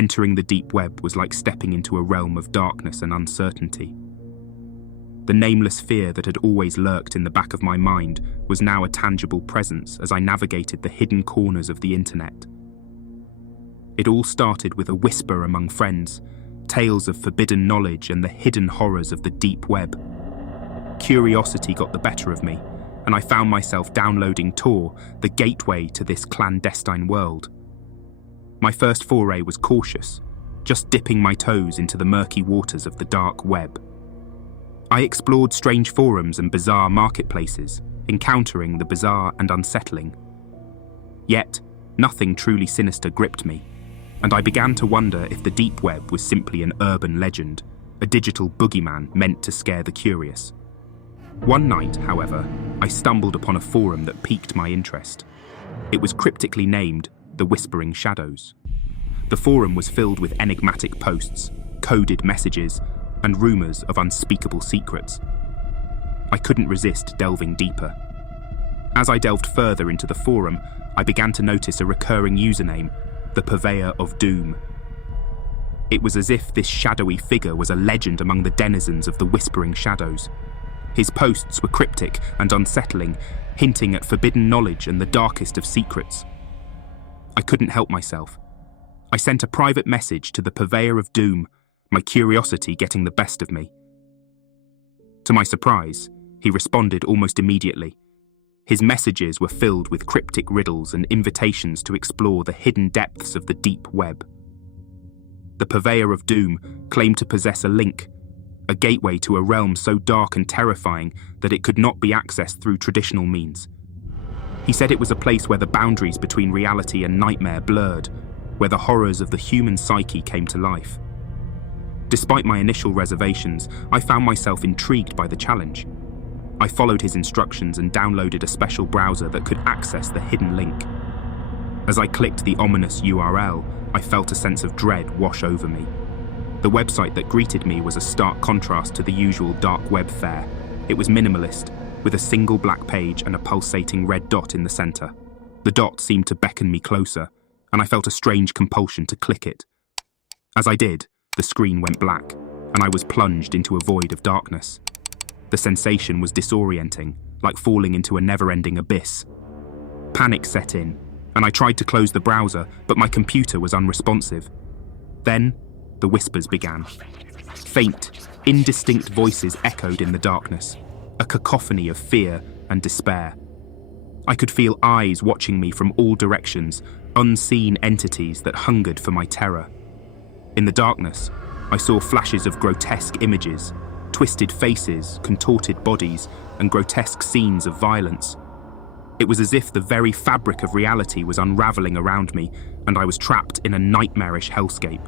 Entering the deep web was like stepping into a realm of darkness and uncertainty. The nameless fear that had always lurked in the back of my mind was now a tangible presence as I navigated the hidden corners of the internet. It all started with a whisper among friends, tales of forbidden knowledge and the hidden horrors of the deep web. Curiosity got the better of me, and I found myself downloading Tor, the gateway to this clandestine world. My first foray was cautious, just dipping my toes into the murky waters of the dark web. I explored strange forums and bizarre marketplaces, encountering the bizarre and unsettling. Yet, nothing truly sinister gripped me, and I began to wonder if the deep web was simply an urban legend, a digital boogeyman meant to scare the curious. One night, however, I stumbled upon a forum that piqued my interest. It was cryptically named the Whispering Shadows. The forum was filled with enigmatic posts, coded messages, and rumors of unspeakable secrets. I couldn't resist delving deeper. As I delved further into the forum, I began to notice a recurring username, the Purveyor of Doom. It was as if this shadowy figure was a legend among the denizens of the Whispering Shadows. His posts were cryptic and unsettling, hinting at forbidden knowledge and the darkest of secrets. I couldn't help myself. I sent a private message to the Purveyor of Doom, my curiosity getting the best of me. To my surprise, he responded almost immediately. His messages were filled with cryptic riddles and invitations to explore the hidden depths of the deep web. The Purveyor of Doom claimed to possess a link, a gateway to a realm so dark and terrifying that it could not be accessed through traditional means. He said it was a place where the boundaries between reality and nightmare blurred, where the horrors of the human psyche came to life. Despite my initial reservations, I found myself intrigued by the challenge. I followed his instructions and downloaded a special browser that could access the hidden link. As I clicked the ominous URL, I felt a sense of dread wash over me. The website that greeted me was a stark contrast to the usual dark web fare. It was minimalist, with a single black page and a pulsating red dot in the center. The dot seemed to beckon me closer, and I felt a strange compulsion to click it. As I did, the screen went black, and I was plunged into a void of darkness. The sensation was disorienting, like falling into a never-ending abyss. Panic set in, and I tried to close the browser, but my computer was unresponsive. Then, the whispers began. Faint, indistinct voices echoed in the darkness, a cacophony of fear and despair. I could feel eyes watching me from all directions, unseen entities that hungered for my terror. In the darkness, I saw flashes of grotesque images, twisted faces, contorted bodies, and grotesque scenes of violence. It was as if the very fabric of reality was unraveling around me, and I was trapped in a nightmarish hellscape.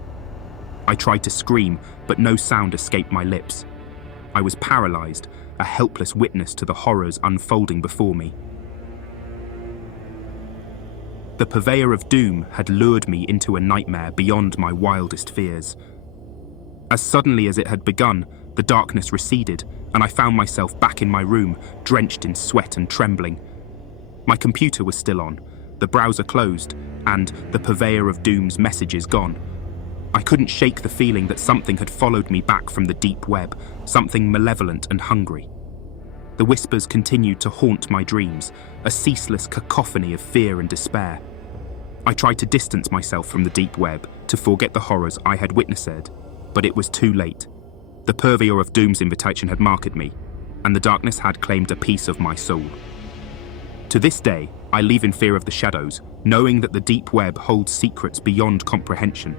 I tried to scream, but no sound escaped my lips. I was paralyzed, a helpless witness to the horrors unfolding before me. The Purveyor of Doom had lured me into a nightmare beyond my wildest fears. As suddenly as it had begun, the darkness receded, and I found myself back in my room, drenched in sweat and trembling. My computer was still on, the browser closed, and the Purveyor of Doom's messages gone. I couldn't shake the feeling that something had followed me back from the deep web, something malevolent and hungry. The whispers continued to haunt my dreams, a ceaseless cacophony of fear and despair. I tried to distance myself from the deep web, to forget the horrors I had witnessed, but it was too late. The Purveyor of Doom's invitation had marked me, and the darkness had claimed a piece of my soul. To this day, I live in fear of the shadows, knowing that the deep web holds secrets beyond comprehension,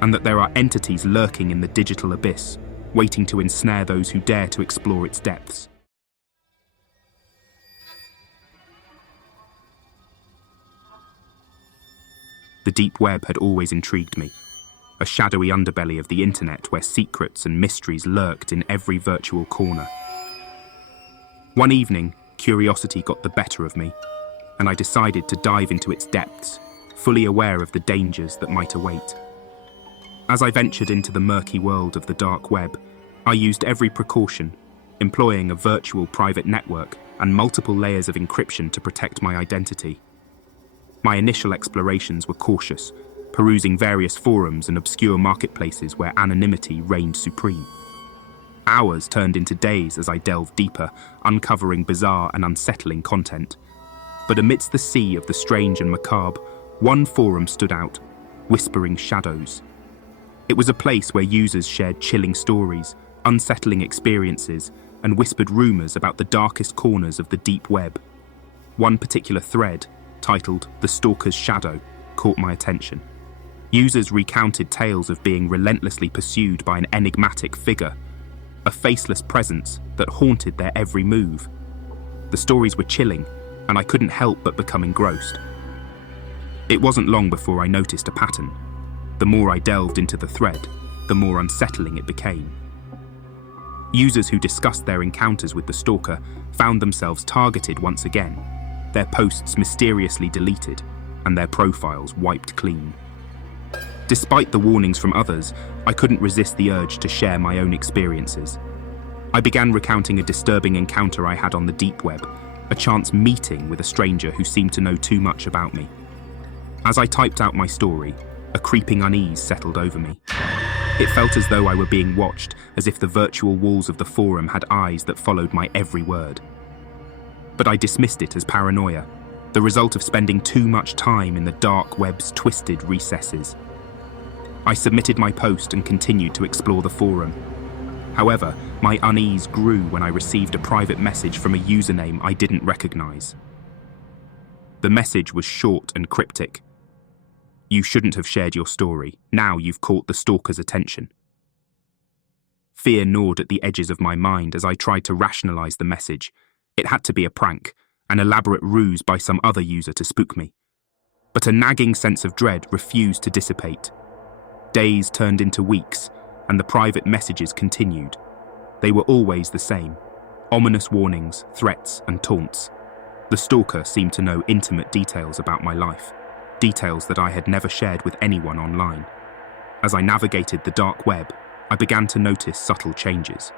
and that there are entities lurking in the digital abyss, waiting to ensnare those who dare to explore its depths. The deep web had always intrigued me, a shadowy underbelly of the internet where secrets and mysteries lurked in every virtual corner. One evening, curiosity got the better of me, and I decided to dive into its depths, fully aware of the dangers that might await. As I ventured into the murky world of the dark web, I used every precaution, employing a virtual private network and multiple layers of encryption to protect my identity. My initial explorations were cautious, perusing various forums and obscure marketplaces where anonymity reigned supreme. Hours turned into days as I delved deeper, uncovering bizarre and unsettling content. But amidst the sea of the strange and macabre, one forum stood out, Whispering Shadows. It was a place where users shared chilling stories, unsettling experiences, and whispered rumors about the darkest corners of the deep web. One particular thread, titled The Stalkers Shadow, caught my attention. Users recounted tales of being relentlessly pursued by an enigmatic figure, a faceless presence that haunted their every move. The stories were chilling, and I couldn't help but become engrossed. It wasn't long before I noticed a pattern. The more I delved into the thread, the more unsettling it became. Users who discussed their encounters with the stalker found themselves targeted once again, their posts mysteriously deleted, and their profiles wiped clean. Despite the warnings from others, I couldn't resist the urge to share my own experiences. I began recounting a disturbing encounter I had on the deep web, a chance meeting with a stranger who seemed to know too much about me. As I typed out my story, a creeping unease settled over me. It felt as though I were being watched, as if the virtual walls of the forum had eyes that followed my every word. But I dismissed it as paranoia, the result of spending too much time in the dark web's twisted recesses. I submitted my post and continued to explore the forum. However, my unease grew when I received a private message from a username I didn't recognize. The message was short and cryptic. "You shouldn't have shared your story. Now you've caught the stalker's attention." Fear gnawed at the edges of my mind as I tried to rationalize the message. It had to be a prank, an elaborate ruse by some other user to spook me. But a nagging sense of dread refused to dissipate. Days turned into weeks, and the private messages continued. They were always the same: ominous warnings, threats, and taunts. The stalker seemed to know intimate details about my life, details that I had never shared with anyone online. As I navigated the dark web, I began to notice subtle changes.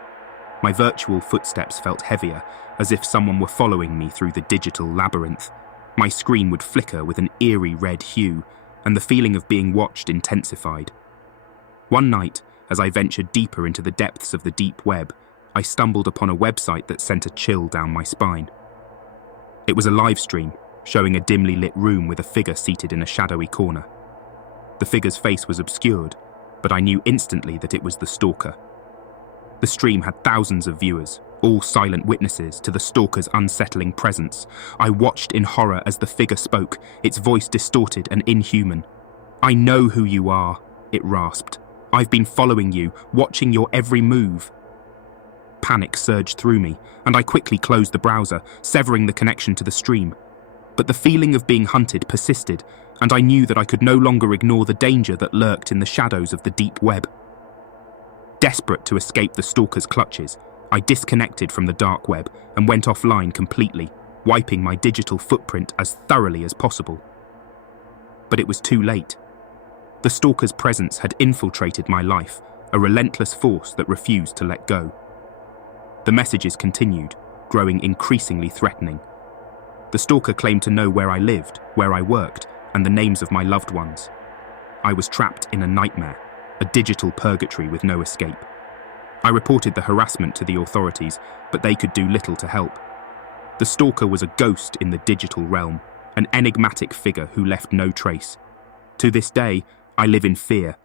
My virtual footsteps felt heavier, as if someone were following me through the digital labyrinth. My screen would flicker with an eerie red hue, and the feeling of being watched intensified. One night, as I ventured deeper into the depths of the deep web, I stumbled upon a website that sent a chill down my spine. It was a live stream, showing a dimly lit room with a figure seated in a shadowy corner. The figure's face was obscured, but I knew instantly that it was the stalker. The stream had thousands of viewers, all silent witnesses to the stalker's unsettling presence. I watched in horror as the figure spoke, its voice distorted and inhuman. "I know who you are," it rasped. "I've been following you, watching your every move." Panic surged through me, and I quickly closed the browser, severing the connection to the stream. But the feeling of being hunted persisted, and I knew that I could no longer ignore the danger that lurked in the shadows of the deep web. Desperate to escape the stalker's clutches, I disconnected from the dark web and went offline completely, wiping my digital footprint as thoroughly as possible. But it was too late. The stalker's presence had infiltrated my life, a relentless force that refused to let go. The messages continued, growing increasingly threatening. The stalker claimed to know where I lived, where I worked, and the names of my loved ones. I was trapped in a nightmare, a digital purgatory with no escape. I reported the harassment to the authorities, but they could do little to help. The stalker was a ghost in the digital realm, an enigmatic figure who left no trace. To this day, I live in fear,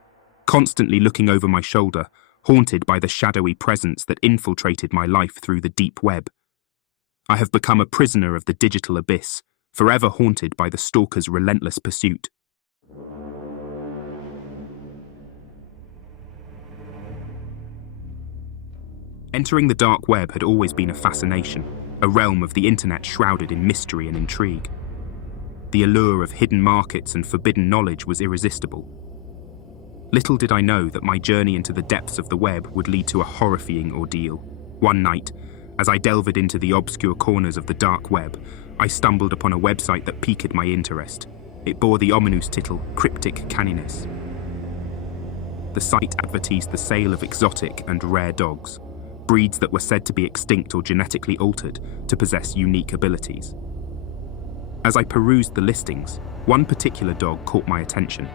constantly looking over my shoulder, haunted by the shadowy presence that infiltrated my life through the deep web. I have become a prisoner of the digital abyss, forever haunted by the stalker's relentless pursuit. Entering the dark web had always been a fascination, a realm of the internet shrouded in mystery and intrigue. The allure of hidden markets and forbidden knowledge was irresistible. Little did I know that my journey into the depths of the web would lead to a horrifying ordeal. One night, as I delved into the obscure corners of the dark web, I stumbled upon a website that piqued my interest. It bore the ominous title, Cryptic Canines. The site advertised the sale of exotic and rare dogs, breeds that were said to be extinct or genetically altered to possess unique abilities. As I perused the listings, one particular dog caught my attention,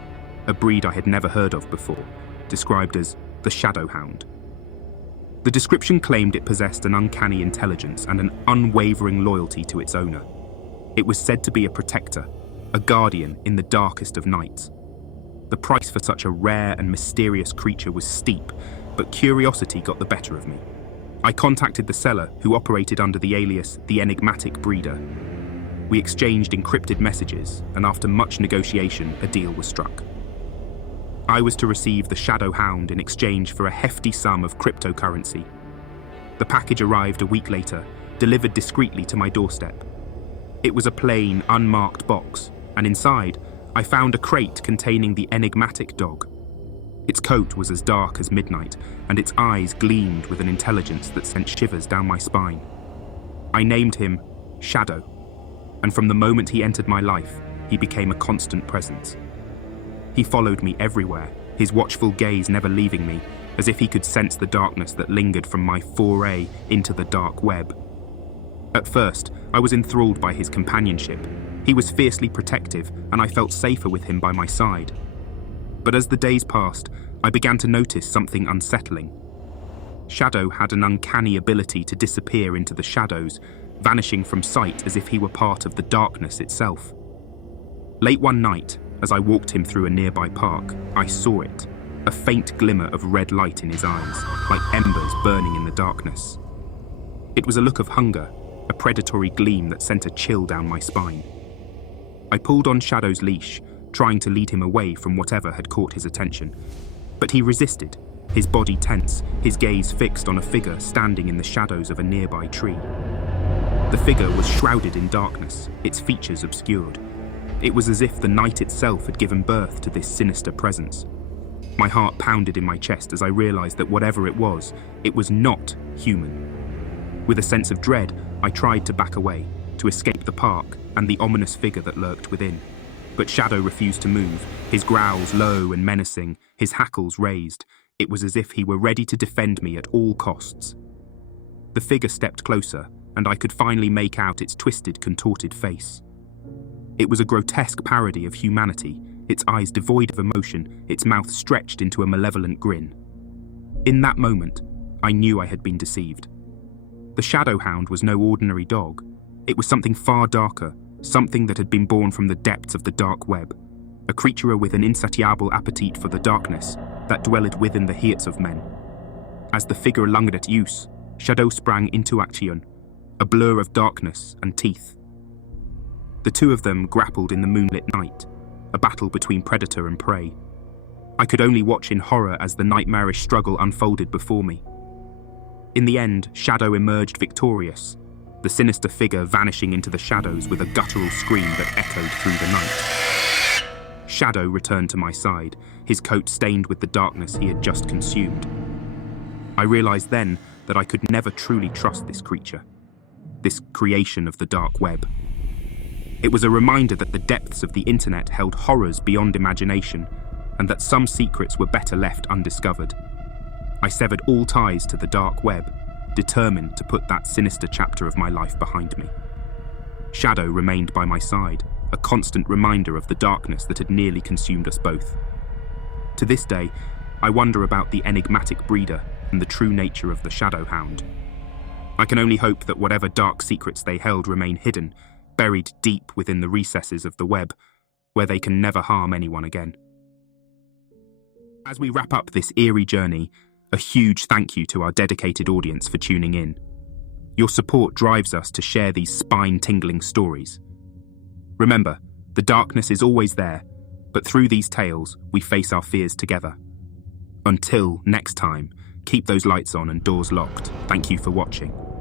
a breed I had never heard of before, described as the Shadow Hound. The description claimed it possessed an uncanny intelligence and an unwavering loyalty to its owner. It was said to be a protector, a guardian in the darkest of nights. The price for such a rare and mysterious creature was steep, but curiosity got the better of me. I contacted the seller, who operated under the alias The Enigmatic Breeder. We exchanged encrypted messages, and after much negotiation, a deal was struck. I was to receive the Shadow Hound in exchange for a hefty sum of cryptocurrency. The package arrived a week later, delivered discreetly to my doorstep. It was a plain, unmarked box, and inside, I found a crate containing the enigmatic dog. Its coat was as dark as midnight, and its eyes gleamed with an intelligence that sent shivers down my spine. I named him Shadow, and from the moment he entered my life, he became a constant presence. He followed me everywhere, his watchful gaze never leaving me, as if he could sense the darkness that lingered from my foray into the dark web. At first, I was enthralled by his companionship. He was fiercely protective, and I felt safer with him by my side. But as the days passed, I began to notice something unsettling. Shadow had an uncanny ability to disappear into the shadows, vanishing from sight as if he were part of the darkness itself. Late one night, as I walked him through a nearby park, I saw it, a faint glimmer of red light in his eyes, like embers burning in the darkness. It was a look of hunger, a predatory gleam that sent a chill down my spine. I pulled on Shadow's leash, trying to lead him away from whatever had caught his attention. But he resisted, his body tense, his gaze fixed on a figure standing in the shadows of a nearby tree. The figure was shrouded in darkness, its features obscured. It was as if the night itself had given birth to this sinister presence. My heart pounded in my chest as I realized that whatever it was not human. With a sense of dread, I tried to back away, to escape the park and the ominous figure that lurked within. But Shadow refused to move, his growls low and menacing, his hackles raised. It was as if he were ready to defend me at all costs. The figure stepped closer, and I could finally make out its twisted, contorted face. It was a grotesque parody of humanity, its eyes devoid of emotion, its mouth stretched into a malevolent grin. In that moment, I knew I had been deceived. The Shadow Hound was no ordinary dog. It was something far darker, something that had been born from the depths of the dark web, a creature with an insatiable appetite for the darkness that dwelled within the hearts of men. As the figure lunged at use, Shadow sprang into action, a blur of darkness and teeth. The two of them grappled in the moonlit night, a battle between predator and prey. I could only watch in horror as the nightmarish struggle unfolded before me. In the end, Shadow emerged victorious, the sinister figure vanishing into the shadows with a guttural scream that echoed through the night. Shadow returned to my side, his coat stained with the darkness he had just consumed. I realized then that I could never truly trust this creature, this creation of the dark web. It was a reminder that the depths of the internet held horrors beyond imagination, and that some secrets were better left undiscovered. I severed all ties to the dark web, determined to put that sinister chapter of my life behind me. Shadow remained by my side, a constant reminder of the darkness that had nearly consumed us both. To this day, I wonder about the enigmatic breeder and the true nature of the Shadow Hound. I can only hope that whatever dark secrets they held remain hidden, buried deep within the recesses of the web, where they can never harm anyone again. As we wrap up this eerie journey, a huge thank you to our dedicated audience for tuning in. Your support drives us to share these spine-tingling stories. Remember, the darkness is always there, but through these tales, we face our fears together. Until next time, keep those lights on and doors locked. Thank you for watching.